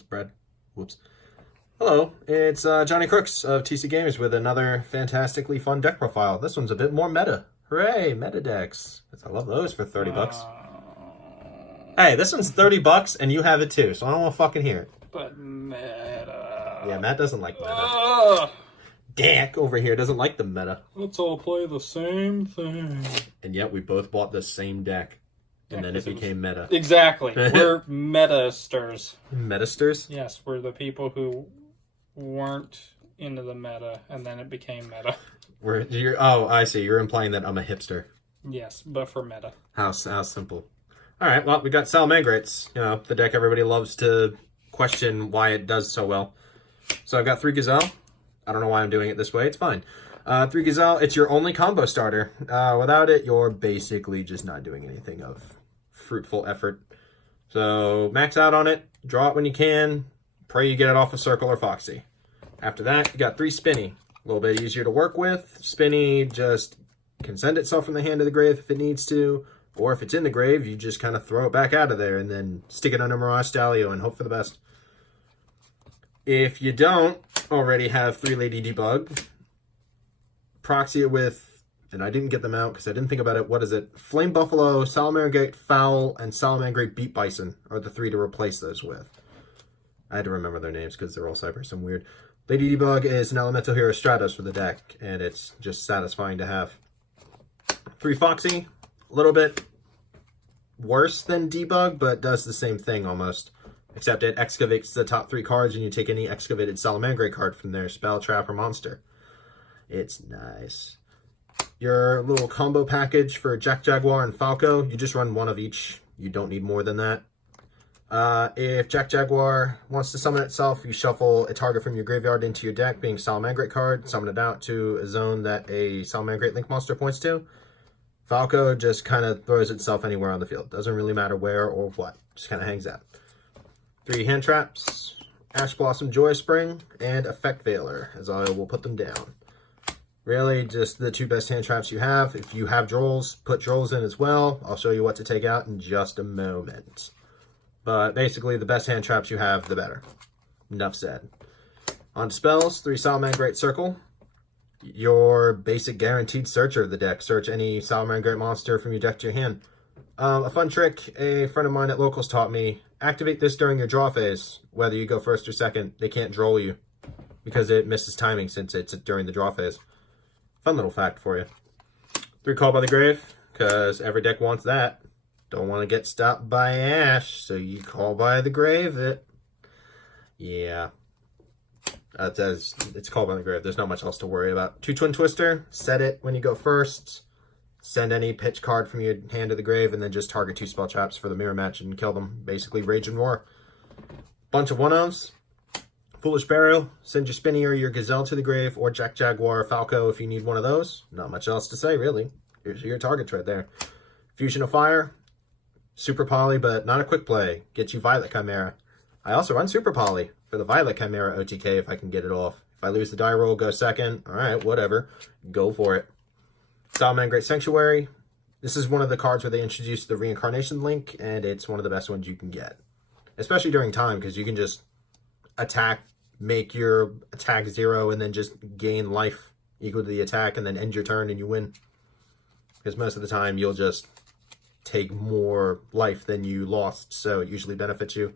That's bread. Whoops. Hello, it's Johnny Crooks of TCG Gamers with another fantastically fun deck profile. This one's a bit more meta. Hooray, meta decks. I love those for 30 bucks. Hey, this one's 30 bucks and you have it too, so I don't want to fucking hear it. But meta. Yeah, Matt doesn't like meta. Dak over here doesn't like the meta. Let's all play the same thing. And yet we both bought the same deck. And then it became meta. Exactly. We're metasters. Metasters? Yes, we're the people who weren't into the meta, and then it became meta. Oh, I see. You're implying that I'm a hipster. Yes, but for meta. How simple. All right, well, we got Salamangreats. You know, the deck everybody loves to question why it does so well. So I've got 3 Gazelle. I don't know why I'm doing it this way. It's fine. 3 Gazelle, it's your only combo starter. Without it, you're basically just not doing anything of fruitful effort. So max out on it, draw it when you can, pray you get it off of Circle or Foxy. After that, you got 3 Spinny. A little bit easier to work with. Spinny just can send itself from the hand to the grave if it needs to, or if it's in the grave, you just kind of throw it back out of there and then stick it under Mirage Stallion and hope for the best. If you don't already have 3 Lady Debug, proxy it with, and I didn't get them out because I didn't think about it. What is it? Flame Buffalo, Salamangreat Fowl, and Salamangreat Beat Bison are the 3 to replace those with. I had to remember their names because they're all cyber and weird. Lady Debug is an Elemental Hero Stratos for the deck, and it's just satisfying to have. 3 Foxy, a little bit worse than Debug, but does the same thing almost. Except it excavates the top 3 cards, and you take any excavated Salamangreat card from their spell, trap, or monster. It's nice. Your little combo package for Jack Jaguar and Falco, you just run one of each. You don't need more than that. If Jack Jaguar wants to summon itself, you shuffle a target from your graveyard into your deck, being Salamangreat card, summon it out to a zone that a Salamangreat Link monster points to. Falco just kind of throws itself anywhere on the field. Doesn't really matter where or what. Just kind of hangs out. 3 hand traps, Ash Blossom Joy Spring, and Effect Veiler, as I will put them down. Really, just the 2 best hand traps you have. If you have Drolls, put Drolls in as well. I'll show you what to take out in just a moment. But basically, the best hand traps you have, the better. Enough said. On to spells, 3 Salamangreat Circle. Your basic guaranteed searcher of the deck. Search any Salamangreat monster from your deck to your hand. A fun trick a friend of mine at Locals taught me. Activate this during your draw phase. Whether you go first or second, they can't droll you. Because it misses timing since it's during the draw phase. Fun little fact for you. 3 Call by the Grave, because every deck wants that. Don't want to get stopped by Ash, so you Call by the Grave it. Yeah. It's Call by the Grave. There's not much else to worry about. 2 Twin Twister, set it when you go first. Send any pitch card from your hand to the grave, and then just target 2 spell traps for the mirror match and kill them. Basically, Rage and Roar. Bunch of 1-ofs. Foolish Burial, send your Spinny or your Gazelle to the grave, or Jack Jaguar or Falco if you need one of those. Not much else to say, really. Here's your targets right there. Fusion of Fire, Super Poly, but not a quick play. Get you Violet Chimera. I also run Super Poly for the Violet Chimera OTK if I can get it off. If I lose the die roll, go second. Alright, whatever. Go for it. Salamangreat Sanctuary. This is one of the cards where they introduced the Reincarnation Link, and it's one of the best ones you can get. Especially during time, because you can just attack, make your attack 0, and then just gain life equal to the attack, and then end your turn and you win. Because most of the time you'll just take more life than you lost, so it usually benefits you.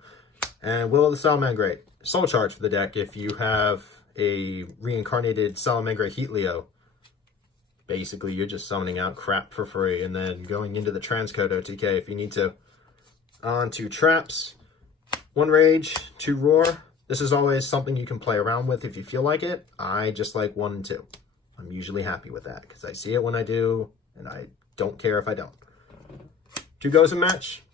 And Will of the Salamangreat. Soul charge for the deck if you have a reincarnated Salamangreat Heatleo. Basically, you're just summoning out crap for free and then going into the Transcode OTK if you need to. On to traps. 1 Rage, 2 Roar. This is always something you can play around with if you feel like it. I just like 1 and 2. I'm usually happy with that because I see it when I do, and I don't care if I don't. 2 Goes in match.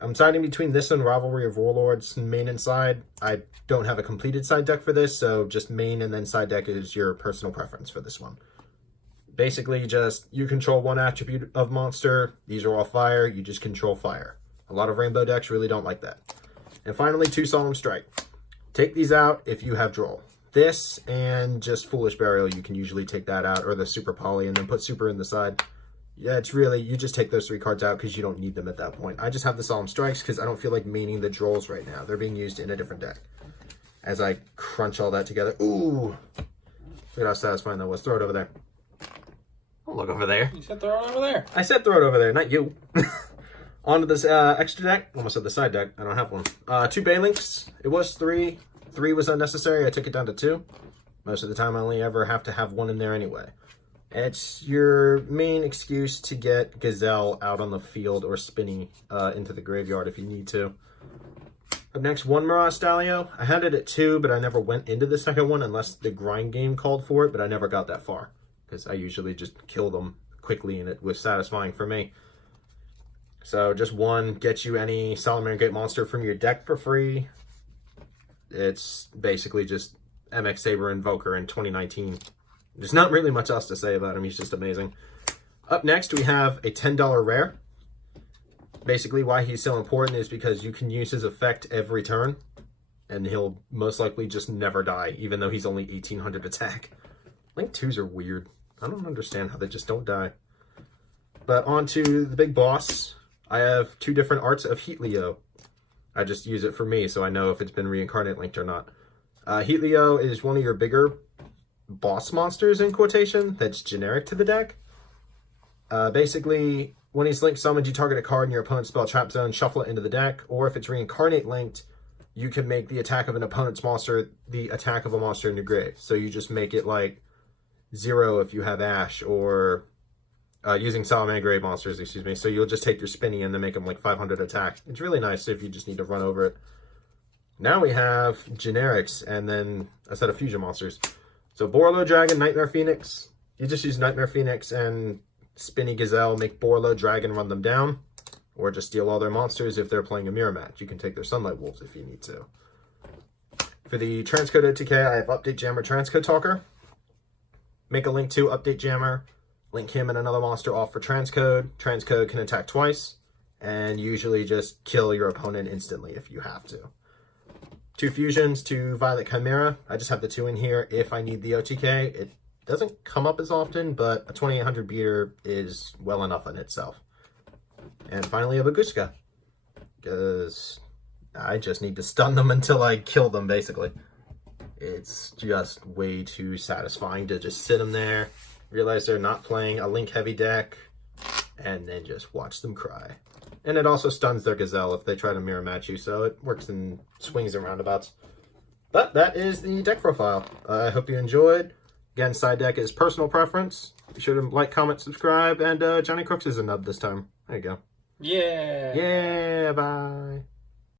I'm siding between this and Rivalry of Warlords, main and side. I don't have a completed side deck for this, so just main and then side deck is your personal preference for this one. Basically, just you control 1 attribute of monster. These are all fire. You just control fire. A lot of rainbow decks really don't like that. And finally, 2 Solemn Strike. Take these out if you have Droll. This and just Foolish Burial, you can usually take that out, or the Super Poly, and then put Super in the side. yeah, it's really, you just take those 3 cards out because you don't need them at that point. I just have the Solemn Strikes because I don't feel like meaning the Drolls right now. They're being used in a different deck. As I crunch all that together. Ooh! Look at how satisfying that was. Throw it over there. Don't look over there. You said throw it over there. I said throw it over there, not you. Onto this extra deck. Almost said the side deck. I don't have one. 2 Banelinks. It was 3. 3 was unnecessary. I took it down to 2. Most of the time I only ever have to have 1 in there anyway. It's your main excuse to get Gazelle out on the field or Spinny into the graveyard if you need to. Up next, 1 Mirage Stalio. I had it at 2, but I never went into the second one unless the grind game called for it, but I never got that far. Because I usually just kill them quickly and it was satisfying for me. So just 1 gets you any Salamangreat monster from your deck for free. It's basically just MX Saber Invoker in 2019. There's not really much else to say about him. He's just amazing. Up next, we have a $10 rare. Basically, why he's so important is because you can use his effect every turn, and he'll most likely just never die, even though he's only 1800 attack. Link 2s are weird. I don't understand how they just don't die. But on to the big boss. I have 2 different arts of Heatleo. I just use it for me, so I know if it's been reincarnate linked or not. Heatleo is one of your bigger boss monsters, in quotation, that's generic to the deck. Basically, when he's linked summoned, you target a card in your opponent's spell trap zone, shuffle it into the deck, or if it's reincarnate linked, you can make the attack of an opponent's monster the attack of a monster in your grave. So you just make it like 0 if you have Ash, or using Salamangreat monsters, excuse me. So you'll just take your Spinny and then make them like 500 attack. It's really nice if you just need to run over it. Now we have generics and then a set of fusion monsters. So Borlo Dragon, Nightmare Phoenix. You just use Nightmare Phoenix and Spinny Gazelle, make Borlo Dragon run them down, or just steal all their monsters if they're playing a mirror match. You can take their Sunlight Wolves if you need to. For the Transcode OTK, I have Update Jammer Transcode Talker. Make a link to Update Jammer, link him and another monster off for Transcode. Transcode can attack twice, and usually just kill your opponent instantly if you have to. 2 fusions to Violet Chimera. I just have the 2 in here if I need the OTK. It doesn't come up as often, but a 2800 beater is well enough in itself. And finally a Bagushka, because I just need to stun them until I kill them, basically. It's just way too satisfying to just sit them there, realize they're not playing a link heavy deck, and then just watch them cry. And it also stuns their Gazelle if they try to mirror match you, so it works in swings and roundabouts. But that is the deck profile. I hope you enjoyed. Again, side deck is personal preference. Be sure to like, comment, subscribe, and Johnny Crooks is a nub this time. There you go. Yeah. Yeah, bye.